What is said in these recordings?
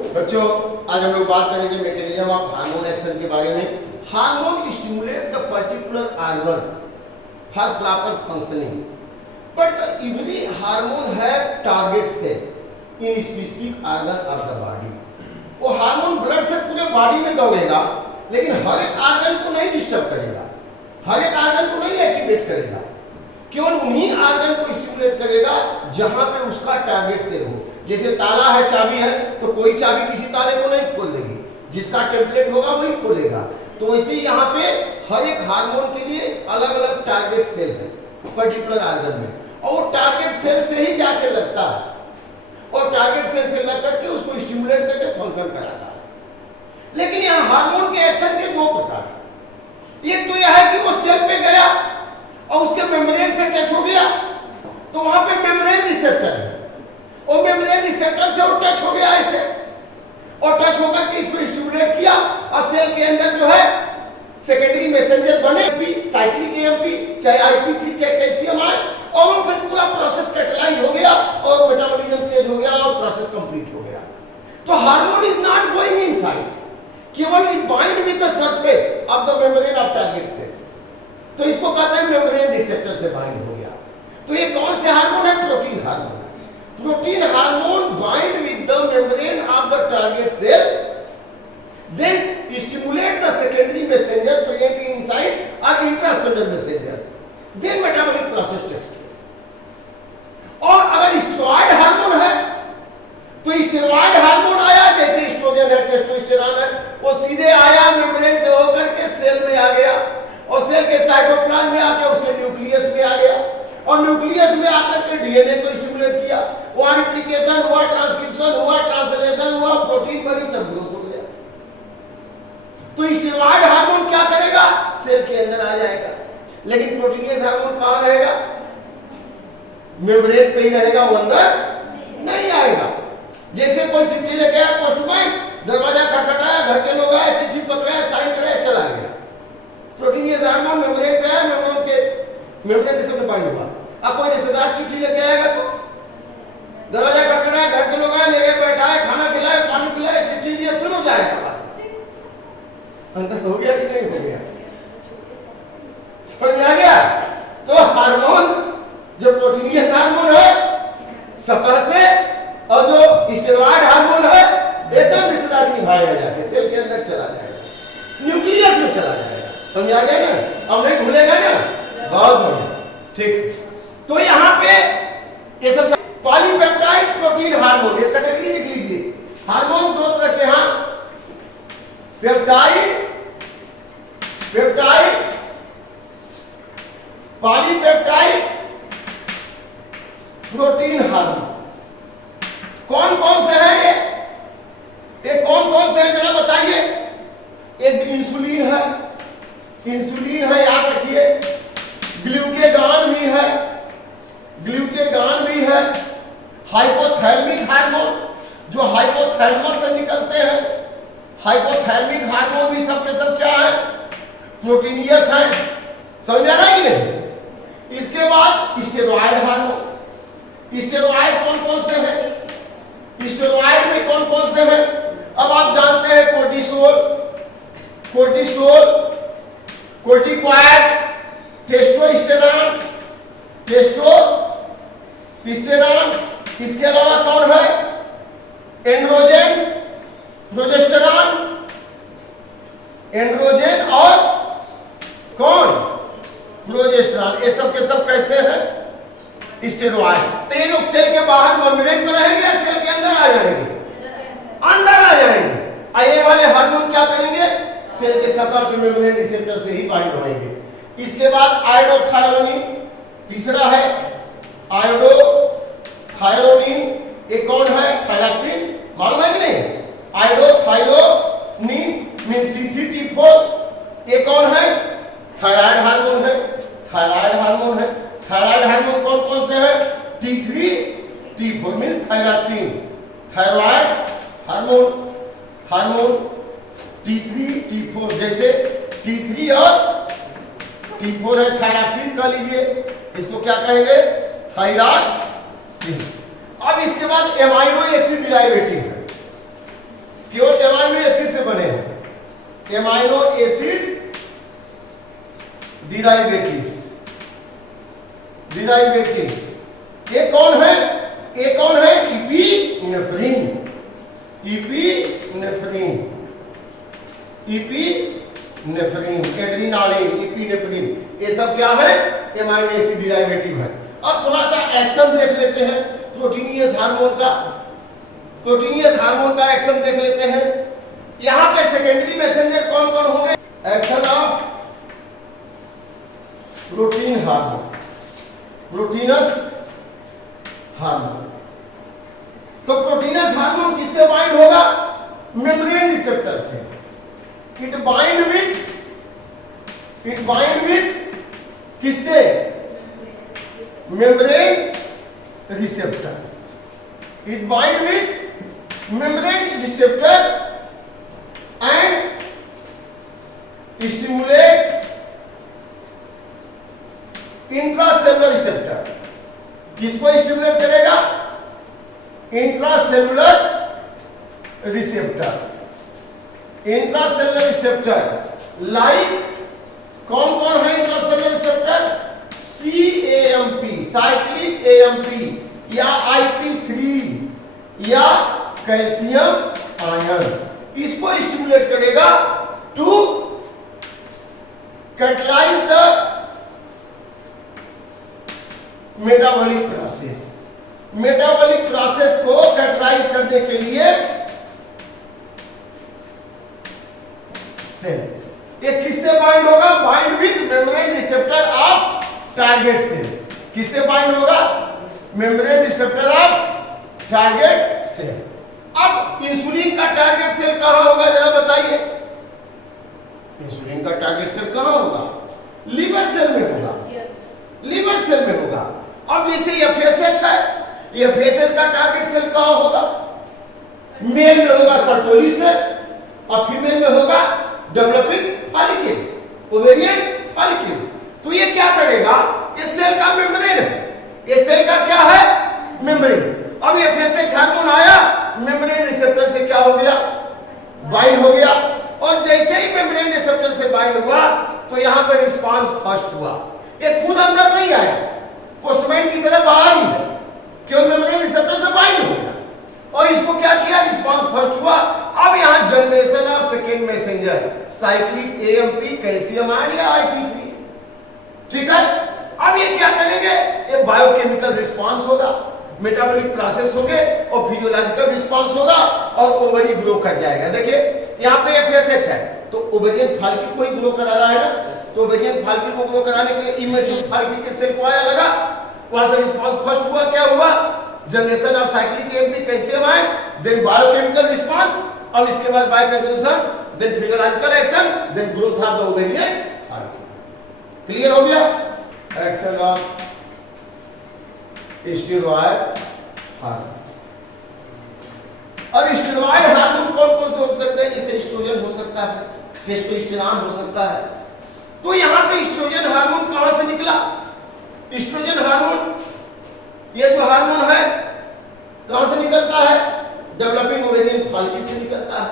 बच्चों, आज हम लोग बात करेंगे मैकेनिज्म ऑफ हार्मोन एक्शन के बारे में। Hormone stimulate the particular organ for proper functioning, but every hormone have target cell in specific organ of the body. वो हार्मोन ब्लड से पूरे बॉडी में दौड़ेगा, लेकिन हर एक ऑर्गन को नहीं डिस्टर्ब करेगा, हर एक ऑर्गन को नहीं एक्टिवेट करेगा, केवल उन्हीं ऑर्गन को स्टिमुलेट करेगा जहां पे उसका टारगेट सेल हो। जैसे ताला है, चाबी है, तो कोई चाबी किसी ताले को नहीं खोल देगी, जिसका टेम्पलेट होगा वही खोलेगा। तो वैसे ही यहाँ पे हर एक हार्मोन के लिए अलग अलग टारगेट सेल है पर्टिकुलर ऑर्गन में, और वो टारगेट सेल से ही जाके लगता है, और टारगेट सेल से लग करके उसको स्टिमुलेट करके फंक्शन कराता है। लेकिन यहाँ हार्मोन के एक्शन के दो प्रकार है। एक तो यह है कि वो सेल पे गया और उसके मेम्ब्रेन से टच हो गया, तो वहां पे मेम्ब्रेन रिसेप्टर है, और मेम्ब्रेन रिसेप्टर से वो टच हो गया ऐसे, और टच होकर के इसको स्टिमुलेट किया, और सेल के अंदर जो है सेकेंडरी मैसेंजर बने, साइक्लिक एएमपी, चाहे आईपी3, चाहे कैल्शियम आए, और वो फिर पूरा प्रोसेस कैटलाइज हो गया और मेटाबॉलिज्म तेज हो गया और प्रोसेस कंप्लीट हो गया। तो hormone is not going inside, केवल it bind with the surface of the membrane of target cell, तो इसको कहते हैं मेम्ब्रेन रिसेप्टर से बाइंड हो गया। तो ये कौन से हार्मोन है? Protein hormone. Protein hormone bind with the membrane of the target cell, then stimulate the secondary messenger present inside or intracellular messenger, then metabolic process takes place। और अगर स्टेरॉयड हार्मोन है तो स्टेरॉयड हार्मोन आया, जैसे oestrogen है, testosterone है, वो सीधे आया मेम्ब्रेन से होकर के सेल में आ गया, और सेल के साइटोप्लाज्म में आके उसके न्यूक्लियस में आ गया, और न्यूक्लियस में आकर के डीएनए को स्टिमुलेट किया, वहां रिप्लिकेशन हुआ, ट्रांसक्रिप्शन हुआ, ट्रांसलेशन हुआ, प्रोटीन बनी, तब ग्रोथ हो गया। तो स्टेरॉयड हार्मोन क्या करेगा? सेल के अंदर आ जाएगा, लेकिन प्रोटीनियस हार्मोन कहां रहेगा? मेम्ब्रेन पे ही रहेगा, वो अंदर नहीं आएगा। जैसे कोई चिट्ठी लेके आया पोस्टमैन, दरवाजा खटखटाया, घर के लोग आए, चिट्ठी पकड़ाया, साइन कराया, चला गया। प्रोटीनियस हार्मोन मेम्ब्रेन पे आया, मेम्ब्रेन के साथ बाइंड हुआ। अब कोई रिश्तेदार चिट्ठी लेके आएगा तो दरवाजा खटखटाया, घर के लोग आए, लेके बैठाए, खाना खिलाए, पानी पिलाए, चिट्ठी दिया, फिर हो जाएगा। अंदर हो गया कि नहीं हो गया? समझ आ गया? तो हार्मोन जो प्रोटीनियस हार्मोन है सतह से, और जो स्टेरॉयड हार्मोन है एकदम रिश्तेदारी निभाएगा, जाके सेल के अंदर चला जाएगा, न्यूक्लियस में चला जाएगा। समझ आ गया ना? अब नहीं भूलेगा ना? बहुत बढ़िया, ठीक। तो यहाँ पे ये सब पॉलीपेप्टाइड प्रोटीन हार्मोन, ये कैटेगरी लिख लीजिए। हार्मोन दो तरह के हैं, पेप्टाइड, पॉलीपेप्टाइड प्रोटीन हार्मोन। कौन कौन से हैं ये कौन कौन से हैं जरा बताइए। एक इंसुलिन है, याद रखिए। ग्लूकेगॉन भी है, हाइपोथैलेमिक हार्मोन जो हाइपोथैलेमस से निकलते हैं, हाइपोथैलेमिक हार्मोन भी सब के सब क्या है? प्रोटीनियस है। समझ आ रहा है कि नहीं? इसके बाद स्टेरॉयड हार्मोन। स्टेरॉयड कौन कौन से हैं? स्टेरॉयड में कौन कौन से हैं? अब आप जानते हैं कोर्टिसोल, कोर्टिकॉइड, टेस्टोस्टेरोन। इसके अलावा कौन है? एंड्रोजन, प्रोजेस्टेरॉन, एंड्रोजन और कौन? प्रोजेस्टेरॉन। ये सब के सब कैसे हैं? स्टेरॉयड। तो ये लोग सेल के बाहर मेम्ब्रेन में रहेंगे, सेल के अंदर आ जाएंगे, ये वाले हार्मोन क्या करेंगे? सेल के सतह पे मेम्ब्रेन रिसेप्टर से ही बाइंड होंगे। इसके बाद आयोडोथायरोनिन, तीसरा है आयोडोथायरोनिन। ये कौन है? थायरोक्सिन, मालूम है कि नहीं? Iodothyronine mean T3T4। ये कौन है? थायराइड हार्मोन है। थायराइड हार्मोन कौन कौन से है? T3T4 means thyroxine. Thyroid hormone T3T4, जैसे T3 और T4 है, थायरोक्सिन कह लीजिए, इसको क्या कहेंगे? थायरोक्सिन। अब इसके बाद एमाइनो एसिड डेरिवेटिव है। Amino acid derivatives. ये कौन है? इपीनेफ्रिन। एड्रेनालिन, इपीनेफ्रिन, ये सब क्या है? एमाइनो एसिड डिराइवेटिव है। अब थोड़ा सा एक्शन देख लेते हैं प्रोटीनियस हार्मोन का एक्शन देख लेते हैं। यहां पे सेकेंडरी मैसेंजर कौन कौन होंगे? Action of proteins hormone. तो प्रोटीनस हार्मोन किससे बाइंड होगा? मेम्ब्रेन रिसेप्टर से। इट बाइंड विथ किससे? Membrane receptor. It bind with membrane receptor and stimulates intracellular receptor. किसको स्टिमुलेट करेगा? Intracellular receptor. लाइक कौन कौन है intracellular receptor? CAMP, cyclic AMP, या IP3 या कैल्शियम आयन, इसको स्टिमुलेट करेगा to catalyse the metabolic process को कैटलाइज करने के लिए सेल। ये किससे बाइंड होगा? Bind with membrane receptor of target cell. किससे बाइंड होगा? Membrane receptor of target cell. अब इंसुलिन का टारगेट सेल कहां होगा जरा बताइए? इंसुलिन का टारगेट सेल कहां होगा? लीवर सेल में होगा। अब जैसे FSH है, FSH का टारगेट सेल कहां होगा? मेल में होगा सर्टोली सेल और फीमेल में होगा डेवलपिंग फॉलिकल्स, ओवेरियन फॉलिकल्स। तो ये क्या करेगा? ये सेल का मेम्ब्रेन है, ये सेल का क्या है? मेम्ब्रेन। अब ये FSH हार्मोन आया, मेम्ब्रेन रिसेप्टर से क्या हो गया? बाइंड हो गया। और जैसे ही मेम्ब्रेन रिसेप्टर से बाइंड हुआ तो यहां पर रिस्पांस फर्स्ट हुआ। ये खुद अंदर नहीं आया, पोस्टमैन की तरह बाहर ही है, क्यों? मेम्ब्रेन रिसेप्टर से बाइंड हो गया और इसको क्या किया? रिस्पांस फर्स्ट हुआ। अब यहां generation of second messenger, cyclic AMP, calcium ion या IP3। ठीक है। अब ये क्या करेंगे? ये बायोकेमिकल रिस्पांस होगा, मेटाबॉलिक प्रोसेस होंगे और फिजियोलॉजिकल रिस्पांस होगा और ओवरी ग्रो कर जाएगा। देखिए यहाँ पे FSH है तो ओवेरियन फॉलिकल को ही ग्रो करा रहा है ना, तो ओवेरियन फॉलिकल को ग्रो कराने के लिए इमेच्योर फॉलिकल के सेल को आया लगा, वहां से रिस्पांस फर्स्ट हुआ। क्या हुआ? Generation of cyclic AMP, calcium ion, then biochemical response, अब इसके बाद bioconsumption, then physiological action, then growth of the ovarian follicle. Clear हो गया? Action of steroid hormone. अब स्टेरॉयड हार्मोन कौन कौन से हो सकते हैं? जैसे एस्ट्रोजन हो सकता है, टेस्टोस्टेरोन हो सकता है। तो यहां पे एस्ट्रोजन हार्मोन कहां से निकला? एस्ट्रोजन हार्मोन, ये जो हार्मोन है कहां से निकलता है? डेवलपिंग ओवेरियन फॉलिकल से निकलता है।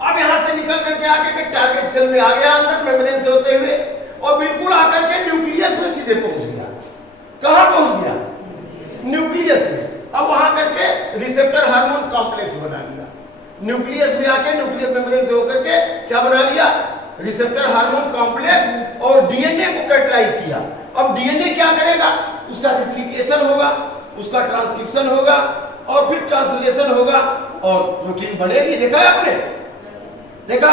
अब यहां से निकल करके आके के टारगेट सेल में आ गया, अंदर मेम्ब्रेन से होते हुए, और बिल्कुल आकर के न्यूक्लियस में सीधे पहुंच गया। कहां पहुंच गया? न्यूक्लियस में। अब वहां करके रिसेप्टर हार्मोन कॉम्प्लेक्स बना लिया। न्यूक्लियस में आके न्यूक्लियर मेम्ब्रेन से होकर के क्या बना लिया? रिसेप्टर हार्मोन कॉम्प्लेक्स, और DNA को कैटलाइज किया। अब DNA क्या करेगा? उसका रिप्लिकेशन होगा, उसका ट्रांसक्रिप्शन होगा और फिर ट्रांसलेशन होगा और प्रोटीन बनेगी। देखा है आपने? देखा?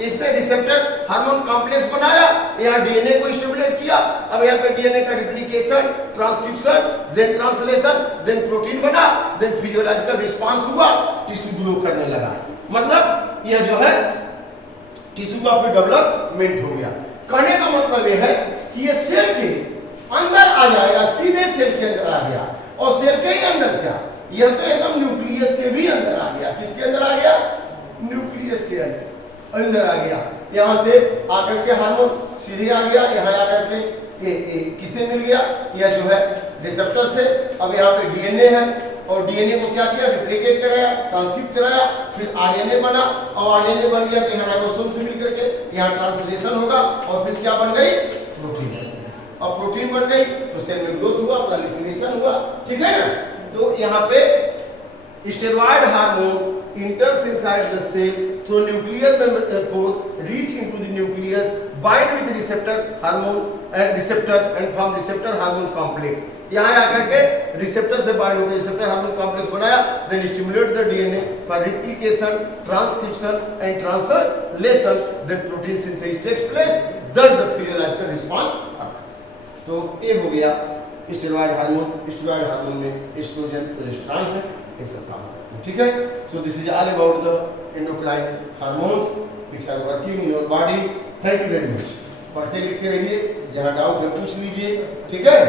इसने रिसेप्टर हार्मोन कॉम्प्लेक्स बनाया, यहाँ DNA को स्टिमुलेट किया। अब यहाँ पे DNA का replication, transcription, then translation, then protein बना, देन फिजियोलॉजिकल रिस्पांस हुआ, टिश्यू ग्रो करने लगा। मतलब यह जो है टिश्यू का फिर डेवलपमेंट हो गया। कहने का मतलब यह है कि ये सेल के अंदर आ जाएगा, सीधे सेल के अंदर आ गया। और सेल के ही अंदर क्या? यह तो एकदम न्यूक्लियस के भी अंदर आ गया। किसके अंदर आ गया? न्यूक्लियस के अंदर आ गया। यहाँ से आकर के हार्मोन सीधे आ गया, यहाँ आकर के ये किसे मिल गया? यह जो है रिसेप्टर से। अब यहाँ पे DNA है, और डीएनए को क्या किया, रिप्लिकेट कराया, ट्रांसक्रिप्ट कराया, फिर आरएनए बना और आरएनए बन गया तो यहाँ राइबोसोम से मिलकर के यहाँ ट्रांसलेशन होगा और फिर क्या बन गई, प्रोटीन। और प्रोटीन बन गई तो सेल में ग्रोथ हुआ, प्रोलिफरेशन हुआ, ठीक है ना। तो यहाँ पे steroid hormone enters inside the cell through nuclear pore, reach into the nucleus, bind with the receptor and form receptor hormone complex. यहाँ आकर के रिसेप्टर से बाइंड होकर रिसेप्टर हार्मोन कॉम्प्लेक्स बनाया, then stimulate the DNA for replication, transcription and translation, then protein synthesis takes place, thus the physiological response occurs. तो ये हो गया स्टेरॉयड हार्मोन। स्टेरॉयड हार्मोन में एस्ट्रोजन, प्रोजेस्टेरॉन है, ये सब काम करते हैं, ठीक है। So this is all about the endocrine hormones which are working in your body. Thank you very much. पढ़ते लिखते रहिए, जहाँ डाउट है पूछ लीजिए, ठीक है।